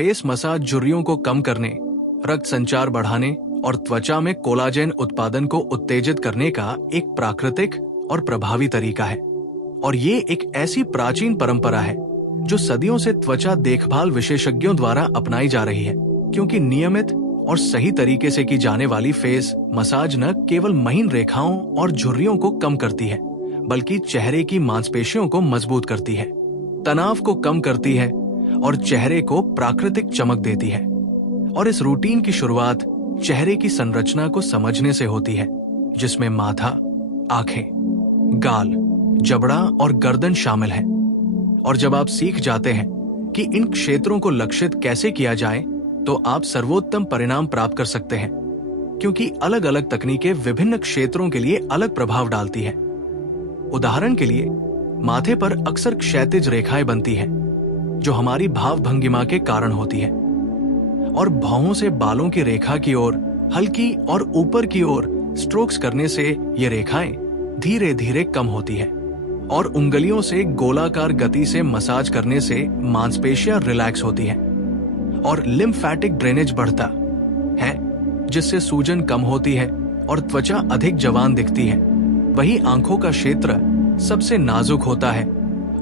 Face massage झुर्रियों को कम करने, रक्त संचार बढ़ाने और त्वचा में कोलाजेन उत्पादन को उत्तेजित करने का एक प्राकृतिक और प्रभावी तरीका है। और ये एक ऐसी प्राचीन परंपरा है जो सदियों से त्वचा देखभाल विशेषज्ञों द्वारा अपनाई जा रही है, क्योंकि नियमित और सही तरीके से की जाने वाली फेस मसाज न केवल महीन रेखाओं और झुर्रियों को कम करती है, बल्कि चेहरे की मांसपेशियों को मजबूत करती है, तनाव को कम करती है और चेहरे को प्राकृतिक चमक देती है। और इस रूटीन की शुरुआत चेहरे की संरचना को समझने से होती है, जिसमें माथा, आंखें, गाल, जबड़ा और गर्दन शामिल हैं। और जब आप सीख जाते हैं कि इन क्षेत्रों को लक्षित कैसे किया जाए, तो आप सर्वोत्तम परिणाम प्राप्त कर सकते हैं, क्योंकि अलग अलग तकनीकें विभिन्न क्षेत्रों के लिए अलग प्रभाव डालती हैं। उदाहरण के लिए, माथे पर अक्सर क्षैतिज रेखाएं बनती हैं, जो हमारी भाव भंगिमा के कारण होती है, और भौहों से बालों की रेखा की ओर हल्की और ऊपर की ओर स्ट्रोक्स करने से ये रेखाएं धीरे धीरे कम होती है, और उंगलियों से गोलाकार गति से मसाज करने से मांसपेशियां रिलैक्स होती हैं, और लिम्फैटिक ड्रेनेज बढ़ता है, जिससे सूजन कम होती है और त्वचा अधिक जवान दिखती है। वही आंखों का क्षेत्र सबसे नाजुक होता है,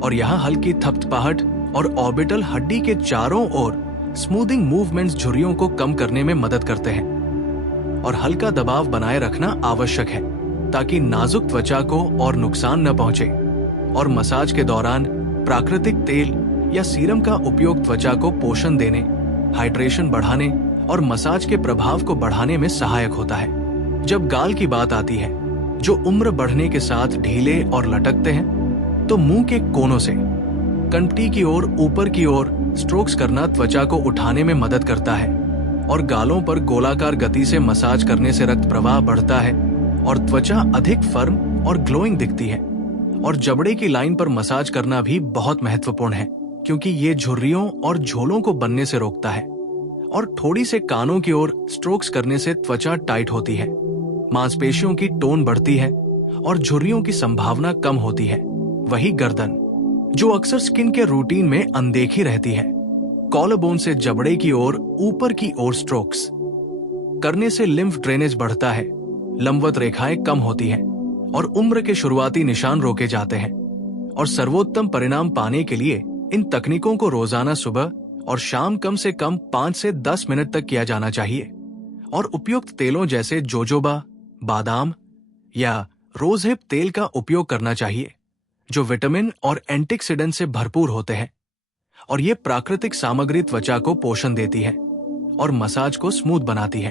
और यहाँ हल्की थपथपाहट और ऑर्बिटल हड्डी के चारों ओर स्मूथिंग मूवमेंट्स झुर्रियों को कम करने में मदद करते हैं। और हल्का दबाव बनाए रखना आवश्यक है, ताकि नाजुक त्वचा को और नुकसान न पहुंचे। और मसाज के दौरान प्राकृतिक तेल या सीरम का उपयोग त्वचा को पोषण देने, हाइड्रेशन बढ़ाने और मसाज के प्रभाव को बढ़ाने में सहायक होता है। जब गाल की बात आती है, जो उम्र बढ़ने के साथ ढीले और लटकते हैं, तो मुंह के कोनों से कनपटी की ओर ऊपर की ओर स्ट्रोक्स करना त्वचा को उठाने में मदद करता है, और गालों पर गोलाकार गति से मसाज करने से रक्त प्रवाह बढ़ता है और त्वचा अधिक फर्म और ग्लोइंग दिखती है। और जबड़े की लाइन पर मसाज करना भी बहुत महत्वपूर्ण है, क्योंकि ये झुर्रियों और झोलों को बनने से रोकता है। और थोड़ी से कानों की ओर स्ट्रोक्स करने से त्वचा टाइट होती है, मांसपेशियों की टोन बढ़ती है और झुर्रियों की संभावना कम होती है। वही गर्दन, जो अक्सर स्किन के रूटीन में अनदेखी रहती है, कॉलरबोन से जबड़े की ओर ऊपर की ओर स्ट्रोक्स करने से लिम्फ ड्रेनेज बढ़ता है, लंबवत रेखाएं कम होती हैं और उम्र के शुरुआती निशान रोके जाते हैं। और सर्वोत्तम परिणाम पाने के लिए इन तकनीकों को रोजाना सुबह और शाम कम से कम 5 से 10 मिनट तक किया जाना चाहिए। और उपयुक्त तेलों जैसे जोजोबा, बादाम या रोजहिप तेल का उपयोग करना चाहिए, जो विटामिन और एंटीऑक्सीडेंट से भरपूर होते हैं। और ये प्राकृतिक सामग्री त्वचा को पोषण देती है और मसाज को स्मूथ बनाती है।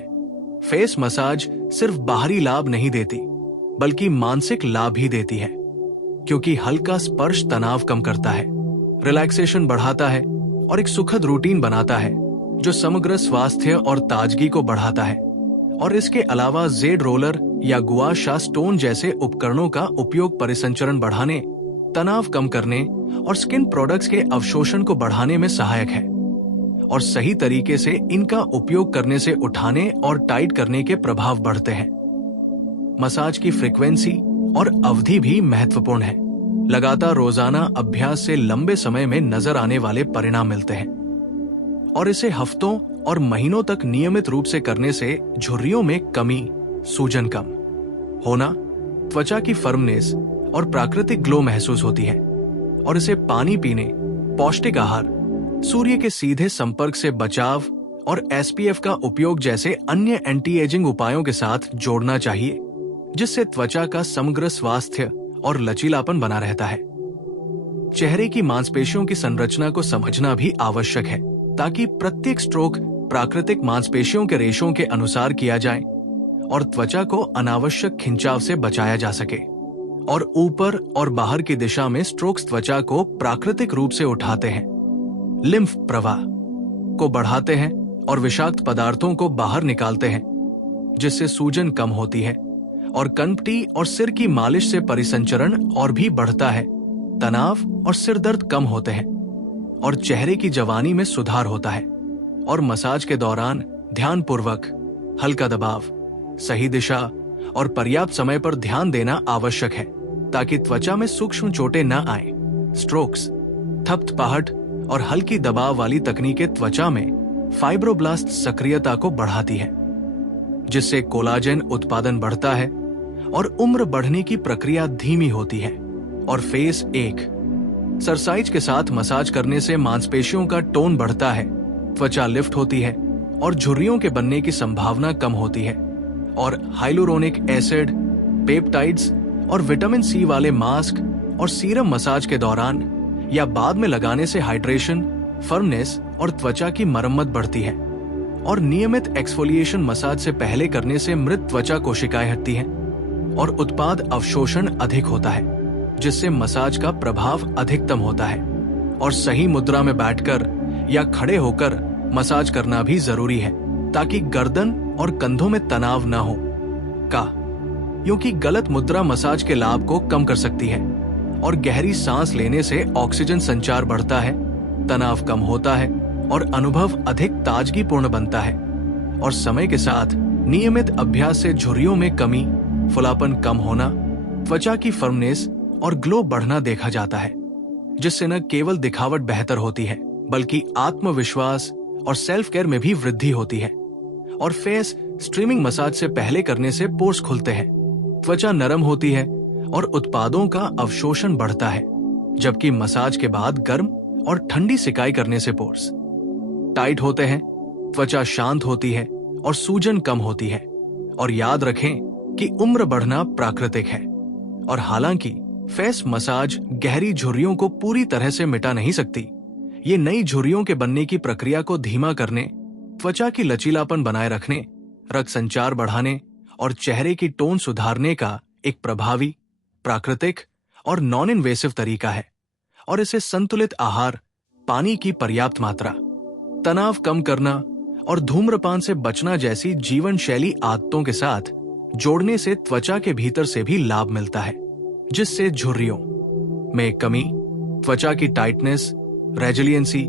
फेस मसाज सिर्फ बाहरी लाभ नहीं देती, बल्कि मानसिक लाभ भी देती है, क्योंकि हल्का स्पर्श तनाव कम करता है, रिलैक्सेशन बढ़ाता है और एक सुखद रूटीन बनाता है, जो समग्र स्वास्थ्य और ताजगी को बढ़ाता है। और इसके अलावा जेड रोलर या गुआ शा स्टोन जैसे उपकरणों का उपयोग परिसंचरण बढ़ाने, तनाव कम करने और स्किन प्रोडक्ट्स के अवशोषण को बढ़ाने में सहायक है। और सही तरीके से इनका उपयोग करने से उठाने और टाइट करने के प्रभाव बढ़ते हैं। मसाज की फ्रीक्वेंसी और अवधि भी महत्वपूर्ण है। लगातार रोजाना अभ्यास से लंबे समय में नजर आने वाले परिणाम मिलते हैं, और इसे हफ्तों और महीनों तक नियमित रूप से करने से झुर्रियों में कमी, सूजन कम होना, त्वचा की फर्मनेस और प्राकृतिक ग्लो महसूस होती है। और इसे पानी पीने, पौष्टिक आहार, सूर्य के सीधे संपर्क से बचाव और SPF का उपयोग जैसे अन्य एंटी एजिंग उपायों के साथ जोड़ना चाहिए, जिससे त्वचा का समग्र स्वास्थ्य और लचीलापन बना रहता है। चेहरे की मांसपेशियों की संरचना को समझना भी आवश्यक है, ताकि प्रत्येक स्ट्रोक प्राकृतिक मांसपेशियों के रेशों के अनुसार किया जाए और त्वचा को अनावश्यक खिंचाव से बचाया जा सके। और ऊपर और बाहर की दिशा में स्ट्रोक्स त्वचा को प्राकृतिक रूप से उठाते हैं, लिम्फ प्रवाह को बढ़ाते हैं और विषाक्त पदार्थों को बाहर निकालते हैं, जिससे सूजन कम होती है। और कनपटी और सिर की मालिश से परिसंचरण और भी बढ़ता है, तनाव और सिर दर्द कम होते हैं और चेहरे की जवानी में सुधार होता है। और मसाज के दौरान ध्यानपूर्वक हल्का दबाव, सही दिशा और पर्याप्त समय पर ध्यान देना आवश्यक है, ताकि त्वचा में सूक्ष्म चोटें न आए, स्ट्रोक्स, थपथपाहट और हल्की दबाव वाली तकनीकें त्वचा में फाइब्रोब्लास्ट सक्रियता को बढ़ाती है, जिससे कोलाजेन उत्पादन बढ़ता है और उम्र बढ़ने की प्रक्रिया धीमी होती है। और फेज 1, एक्सरसाइज के साथ मसाज करने से मांसपेशियों का टोन बढ़ता है, त्वचा लिफ्ट होती है और झुर्रियों के बनने की संभावना कम होती है। और हाइलुरोनिक एसिड, पेप्टाइड्स और विटामिन सी वाले मास्क और सीरम मसाज के दौरान या बाद में लगाने से हाइड्रेशन, फर्मनेस और त्वचा की मरम्मत बढ़ती है। और नियमित एक्सफोलिएशन मसाज से पहले करने से मृत त्वचा कोशिकाएं हटती हैं और उत्पाद अवशोषण अधिक होता है, जिससे मसाज का प्रभाव अधिकतम होता है। और सही मुद्रा में बैठकर या खड़े होकर मसाज करना भी जरूरी है, ताकि गर्दन और कंधों में तनाव न हो। क्योंकि गलत मुद्रा मसाज के लाभ को कम कर सकती है और गहरी सांस लेने से ऑक्सीजन संचार बढ़ता है, तनाव कम होता है और अनुभव अधिक ताजगीपूर्ण बनता है। और समय के साथ नियमित अभ्यास से झुर्रियों में कमी, फुलापन कम होना, त्वचा की फर्मनेस और ग्लो बढ़ना देखा जाता है, जिससे न केवल दिखावट बेहतर होती है बल्कि आत्मविश्वास और सेल्फ केयर में भी वृद्धि होती है। और फेस स्ट्रीमिंग मसाज से पहले करने से पोर्स खुलते हैं, त्वचा नरम होती है और उत्पादों का अवशोषण बढ़ता है, जबकि मसाज के बाद गर्म और ठंडी सिकाई करने से पोर्स टाइट होते हैं, त्वचा शांत होती है और सूजन कम होती है। और याद रखें कि उम्र बढ़ना प्राकृतिक है, और हालांकि फेस मसाज गहरी झुर्रियों को पूरी तरह से मिटा नहीं सकती, ये नई झुर्रियों के बनने की प्रक्रिया को धीमा करने, त्वचा की लचीलापन बनाए रखने, रक्त संचार बढ़ाने और चेहरे की टोन सुधारने का एक प्रभावी, प्राकृतिक और नॉन इन्वेसिव तरीका है। और इसे संतुलित आहार, पानी की पर्याप्त मात्रा, तनाव कम करना और धूम्रपान से बचना जैसी जीवन शैली आदतों के साथ जोड़ने से त्वचा के भीतर से भी लाभ मिलता है, जिससे झुर्रियों में कमी, त्वचा की टाइटनेस, रेजिलियंसी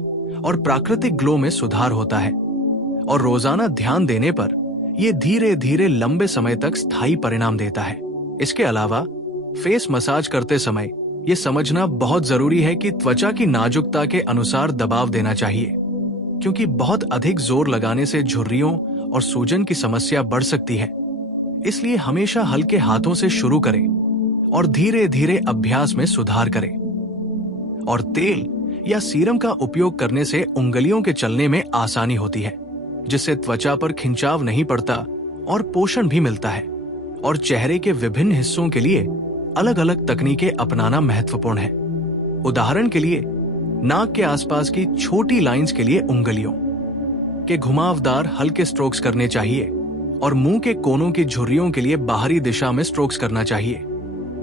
और प्राकृतिक ग्लो में सुधार होता है। और रोजाना ध्यान देने पर यह धीरे धीरे लंबे समय तक स्थायी परिणाम देता है। इसके अलावा फेस मसाज करते समय यह समझना बहुत जरूरी है कि त्वचा की नाजुकता के अनुसार दबाव देना चाहिए, क्योंकि बहुत अधिक जोर लगाने से झुर्रियों और सूजन की समस्या बढ़ सकती है। इसलिए हमेशा हल्के हाथों से शुरू करें और धीरे धीरे अभ्यास में सुधार करें। और तेल या सीरम का उपयोग करने से उंगलियों के चलने में आसानी होती है, जिससे त्वचा पर खिंचाव नहीं पड़ता और पोषण भी मिलता है। और चेहरे के विभिन्न हिस्सों के लिए अलग अलग तकनीकें अपनाना महत्वपूर्ण है। उदाहरण के लिए नाक के आसपास की छोटी लाइंस के लिए उंगलियों के घुमावदार हल्के स्ट्रोक्स करने चाहिए, और मुंह के कोनों की झुर्रियों के लिए बाहरी दिशा में स्ट्रोक्स करना चाहिए।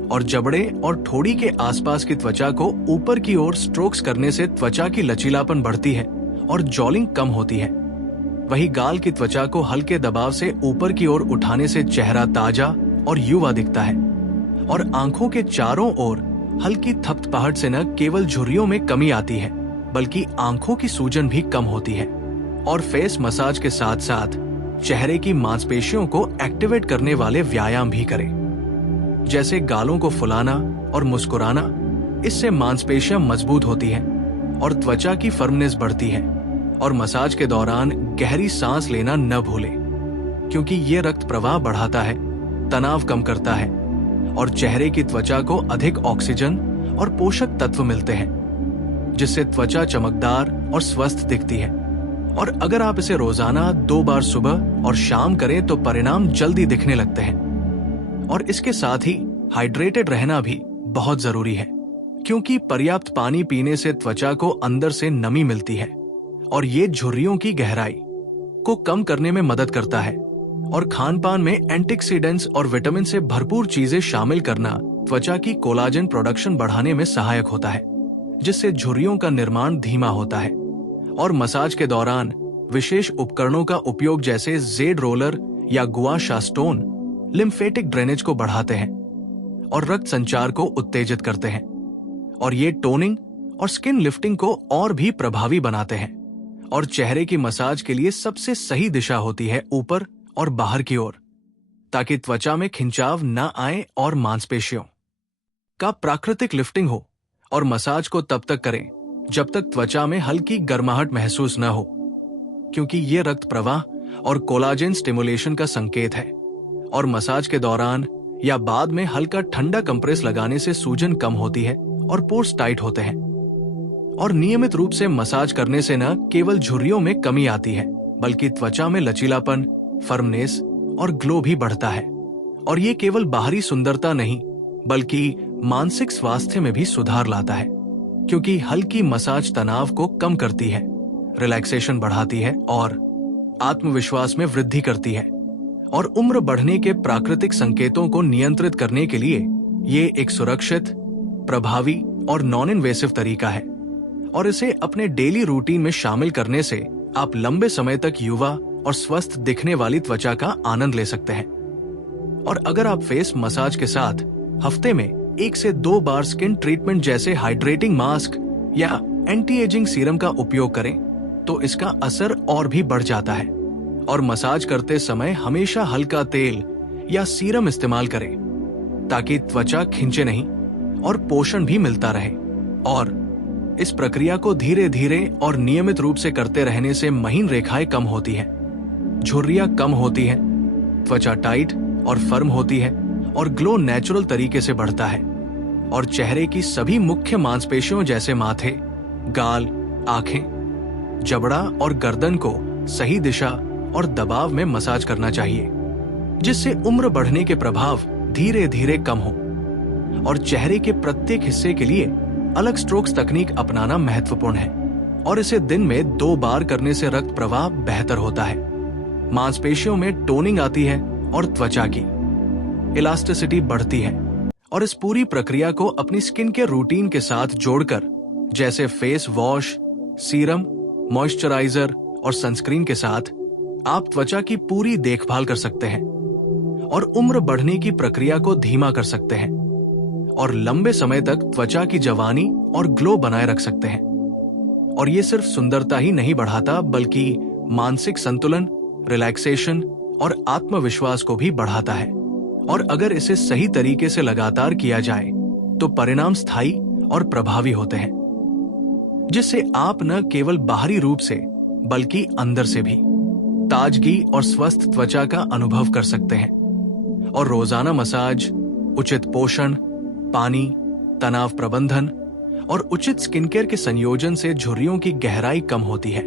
और जबड़े और ठोड़ी के आसपास की त्वचा को ऊपर की ओर स्ट्रोक्स करने से त्वचा की लचीलापन बढ़ती है और जॉलिंग कम होती है। वही गाल की त्वचा को हल्के दबाव से ऊपर की ओर उठाने से चेहरा ताजा और युवा दिखता है। और आंखों के चारों ओर हल्की थपथपाहट से न केवल झुर्रियों में कमी आती है, बल्कि आंखों की सूजन भी कम होती है। और फेस मसाज के साथ साथ चेहरे की मांसपेशियों को एक्टिवेट करने वाले व्यायाम भी करें, जैसे गालों को फुलाना और मुस्कुराना। इससे मांसपेशियां मजबूत होती हैं और त्वचा की फर्मनेस बढ़ती है। और मसाज के दौरान गहरी सांस लेना न भूलें, क्योंकि ये रक्त प्रवाह बढ़ाता है, तनाव कम करता है और चेहरे की त्वचा को अधिक ऑक्सीजन और पोषक तत्व मिलते हैं, जिससे त्वचा चमकदार और स्वस्थ दिखती है। और अगर आप इसे रोजाना 2 बार सुबह और शाम करें तो परिणाम जल्दी दिखने लगते हैं। और इसके साथ ही हाइड्रेटेड रहना भी बहुत जरूरी है, क्योंकि पर्याप्त पानी पीने से त्वचा को अंदर से नमी मिलती है और ये झुर्रियों की गहराई को कम करने में मदद करता है। और खानपान में एंटीऑक्सीडेंट्स और विटामिन से भरपूर चीजें शामिल करना त्वचा की कोलाजन प्रोडक्शन बढ़ाने में सहायक होता है, जिससे झुर्रियों का निर्माण धीमा होता है। और मसाज के दौरान विशेष उपकरणों का उपयोग जैसे जेड रोलर या गुआ शास्टोन लिम्फेटिक ड्रेनेज को बढ़ाते हैं और रक्त संचार को उत्तेजित करते हैं। और ये टोनिंग और स्किन लिफ्टिंग को और भी प्रभावी बनाते हैं। और चेहरे की मसाज के लिए सबसे सही दिशा होती है ऊपर और बाहर की ओर, ताकि त्वचा में खिंचाव न आए और मांसपेशियों का प्राकृतिक लिफ्टिंग हो। और मसाज को तब तक करें जब तक त्वचा में हल्की गर्माहट महसूस न हो, क्योंकि ये रक्त प्रवाह और कोलाजेन स्टिमुलेशन का संकेत है। और मसाज के दौरान या बाद में हल्का ठंडा कंप्रेस लगाने से सूजन कम होती है और पोर्स टाइट होते हैं। और नियमित रूप से मसाज करने से न केवल झुर्रियों में कमी आती है, बल्कि त्वचा में लचीलापन, फर्मनेस और ग्लो भी बढ़ता है। और ये केवल बाहरी सुंदरता नहीं, बल्कि मानसिक स्वास्थ्य में भी सुधार लाता है, क्योंकि हल्की मसाज तनाव को कम करती है, रिलैक्सेशन बढ़ाती है और आत्मविश्वास में वृद्धि करती है। और उम्र बढ़ने के प्राकृतिक संकेतों को नियंत्रित करने के लिए ये एक सुरक्षित, प्रभावी और नॉन इन्वेसिव तरीका है। और इसे अपने डेली रूटीन में शामिल करने से आप लंबे समय तक युवा और स्वस्थ दिखने वाली त्वचा का आनंद ले सकते हैं। और अगर आप फेस मसाज के साथ हफ्ते में 1 से 2 बार स्किन ट्रीटमेंट जैसे हाइड्रेटिंग मास्क या एंटी एजिंग सीरम का उपयोग करें, तो इसका असर और भी बढ़ जाता है। और मसाज करते समय हमेशा हल्का तेल या सीरम इस्तेमाल करें, ताकि त्वचा खिंचे नहीं और पोषण भी मिलता रहे। और इस प्रक्रिया को धीरे धीरे और नियमित रूप से करते रहने से महीन रेखाएं कम होती हैं, झुर्रियां कम होती हैं, त्वचा टाइट और फर्म होती है और ग्लो नेचुरल तरीके से बढ़ता है। और चेहरे की सभी मुख्य मांसपेशियों जैसे माथे, गाल, आंखें, जबड़ा और गर्दन को सही दिशा और दबाव में मसाज करना चाहिए, जिससे उम्र बढ़ने के प्रभाव धीरे धीरे कम हो। और चेहरे के प्रत्येक हिस्से के लिए अलग स्ट्रोक्स तकनीक अपनाना महत्वपूर्ण है। और इसे दिन में 2 बार करने से रक्त प्रवाह बेहतर होता है, मांसपेशियों में टोनिंग आती है और त्वचा की इलास्टिसिटी बढ़ती है। और इस पूरी प्रक्रिया को अपनी स्किन के रूटीन के साथ जोड़कर, जैसे फेस वॉश, सीरम, मॉइस्चराइजर और सनस्क्रीन के साथ, आप त्वचा की पूरी देखभाल कर सकते हैं और उम्र बढ़ने की प्रक्रिया को धीमा कर सकते हैं और लंबे समय तक त्वचा की जवानी और ग्लो बनाए रख सकते हैं। और ये सिर्फ सुंदरता ही नहीं बढ़ाता, बल्कि मानसिक संतुलन, रिलैक्सेशन और आत्मविश्वास को भी बढ़ाता है। और अगर इसे सही तरीके से लगातार किया जाए तो परिणाम स्थायी और प्रभावी होते हैं, जिससे आप न केवल बाहरी रूप से बल्कि अंदर से भी ताजगी और स्वस्थ त्वचा का अनुभव कर सकते हैं। और रोजाना मसाज, उचित पोषण, पानी, तनाव प्रबंधन और उचित स्किन केयर के संयोजन से झुर्रियों की गहराई कम होती है,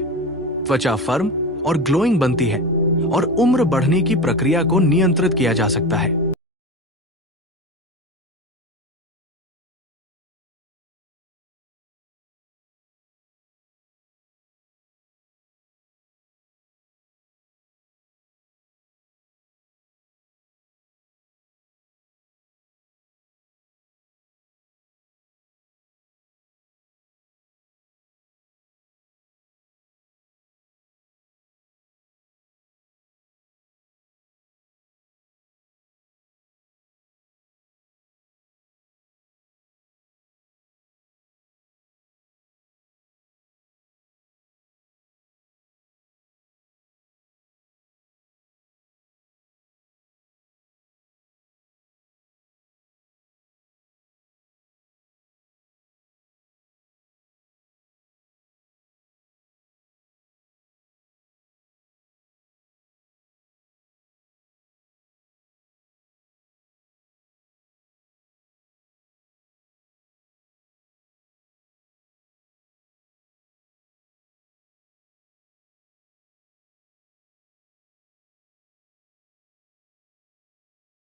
त्वचा फर्म और ग्लोइंग बनती है और उम्र बढ़ने की प्रक्रिया को नियंत्रित किया जा सकता है।